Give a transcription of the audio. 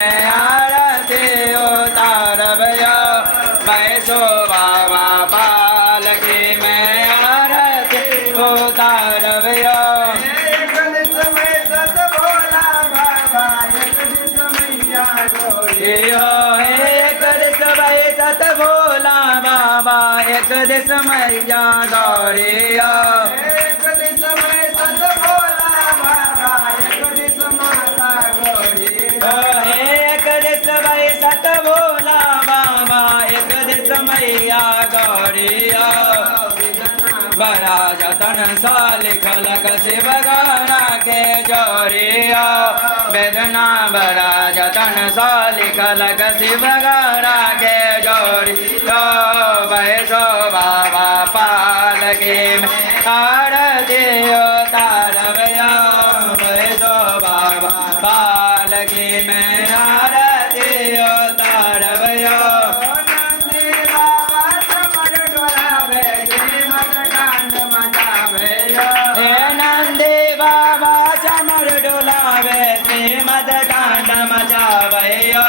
आरती उतारवयो बैसो बाबा पालकी में आरती उतारवयो एक दिस भाई सत भोला बाबा एक दिस मैया दौड़िया एक दिस में सत भोला बाबा एक दिस माता गौरिया एक दिस भाई सत भोला बाबा एक दिस मैया गौरिया बड़ा जतन सा लिखल शिव गाना के जोरिया वेदना बड़ा जतन सा लिखल शिव गाना के जोरिया बैसो बाबा पालकी में आरती उतारवयो बैसो बाबा पालकी में आरती उतारवयो नंदी बाबा चमर डोलावे श्रीमद कांड मचावे नंदी बाबा चमर डोलावे श्रीमद कांड मचावयो